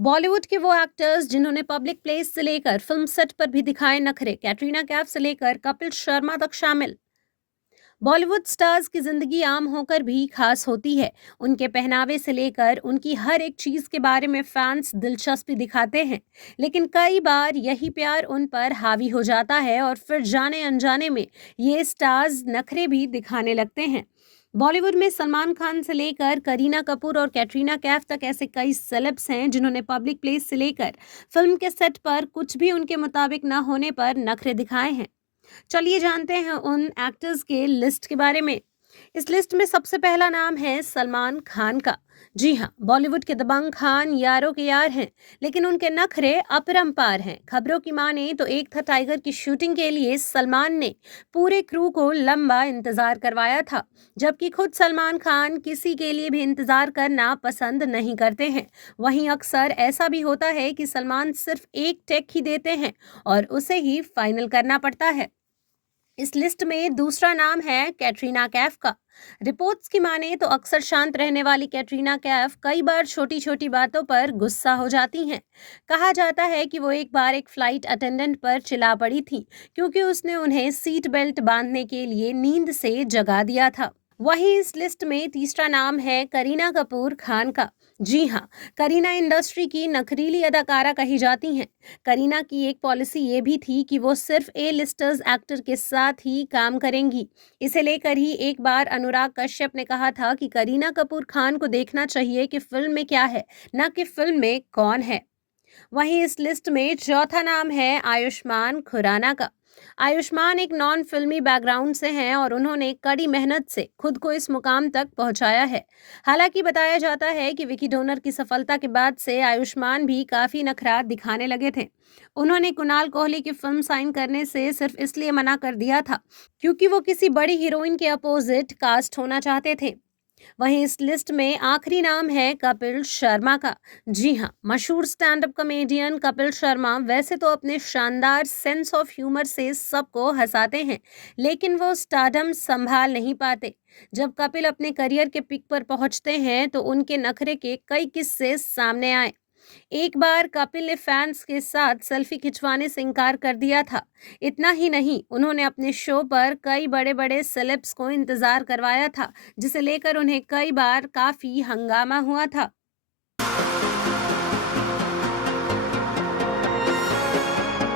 बॉलीवुड के वो एक्टर्स जिन्होंने पब्लिक प्लेस से लेकर फिल्म सेट पर भी दिखाए नखरे, कैटरीना कैफ से लेकर कपिल शर्मा तक शामिल। बॉलीवुड स्टार्स की जिंदगी आम होकर भी खास होती है। उनके पहनावे से लेकर उनकी हर एक चीज के बारे में फैंस दिलचस्पी दिखाते हैं। लेकिन कई बार यही प्यार उन पर हावी हो जाता है और फिर जाने अनजाने में ये स्टार्स नखरे भी दिखाने लगते हैं। बॉलीवुड में सलमान खान से लेकर करीना कपूर और कैटरीना कैफ तक ऐसे कई सेलेब्स हैं जिन्होंने पब्लिक प्लेस से लेकर फिल्म के सेट पर कुछ भी उनके मुताबिक न होने पर नखरे दिखाए हैं। चलिए जानते हैं उन एक्टर्स के लिस्ट के बारे में। इस लिस्ट में सबसे पहला नाम है सलमान खान का। जी हाँ, बॉलीवुड के दबंग खान यारों के यार हैं, लेकिन उनके नखरे अपरंपार हैं। खबरों की माने तो एक था टाइगर की शूटिंग के लिए सलमान ने पूरे क्रू को लंबा इंतजार करवाया था, जबकि खुद सलमान खान किसी के लिए भी इंतजार करना पसंद नहीं करते हैं। वहीं अक्सर ऐसा भी होता है कि सलमान सिर्फ एक टेक ही देते हैं और उसे ही फाइनल करना पड़ता है। इस लिस्ट में दूसरा नाम है कैटरीना कैफ का। रिपोर्ट्स की माने तो अक्सर शांत रहने वाली कैटरीना कैफ कई बार छोटी छोटी बातों पर गुस्सा हो जाती हैं। कहा जाता है कि वो एक बार एक फ्लाइट अटेंडेंट पर चिल्ला पड़ी थी क्योंकि उसने उन्हें सीट बेल्ट बांधने के लिए नींद से जगा दिया था। वहीं इस लिस्ट में तीसरा नाम है करीना कपूर खान का। जी हाँ, करीना इंडस्ट्री की नखरीली अदाकारा कही जाती हैं। करीना की एक पॉलिसी ये भी थी कि वो सिर्फ ए लिस्टर्स एक्टर के साथ ही काम करेंगी। इसे लेकर ही एक बार अनुराग कश्यप ने कहा था कि करीना कपूर खान को देखना चाहिए कि फिल्म में क्या है, न कि फिल्म में कौन है। वहीं इस लिस्ट में चौथा नाम है आयुष्मान खुराना का। आयुष्मान एक नॉन फिल्मी बैकग्राउंड से हैं और उन्होंने कड़ी मेहनत से खुद को इस मुकाम तक पहुंचाया है। हालांकि बताया जाता है कि विकी डोनर की सफलता के बाद से आयुष्मान भी काफी नखरात दिखाने लगे थे। उन्होंने कुणाल कोहली की फिल्म साइन करने से सिर्फ इसलिए मना कर दिया था क्योंकि वो किसी बड़ी हीरोइन के अपोजिट कास्ट होना चाहते थे। वहीं इस लिस्ट में आखिरी नाम है कपिल शर्मा का। जी हाँ, मशहूर stand up comedian Kapil Sharma वैसे तो अपने शानदार सेंस ऑफ ह्यूमर से सबको हंसाते हैं, लेकिन वो स्टारडम संभाल नहीं पाते। जब कपिल अपने करियर के पिक पर पहुंचते हैं तो उनके नखरे के कई किस्से सामने आए। एक बार कपिल ने फैंस के साथ सेल्फी खिंचवाने से इनकार कर दिया था। इतना ही नहीं, उन्होंने अपने शो पर कई बड़े बड़े सेलेब्स को इंतजार करवाया था, जिसे लेकर उन्हें कई बार काफी हंगामा हुआ था।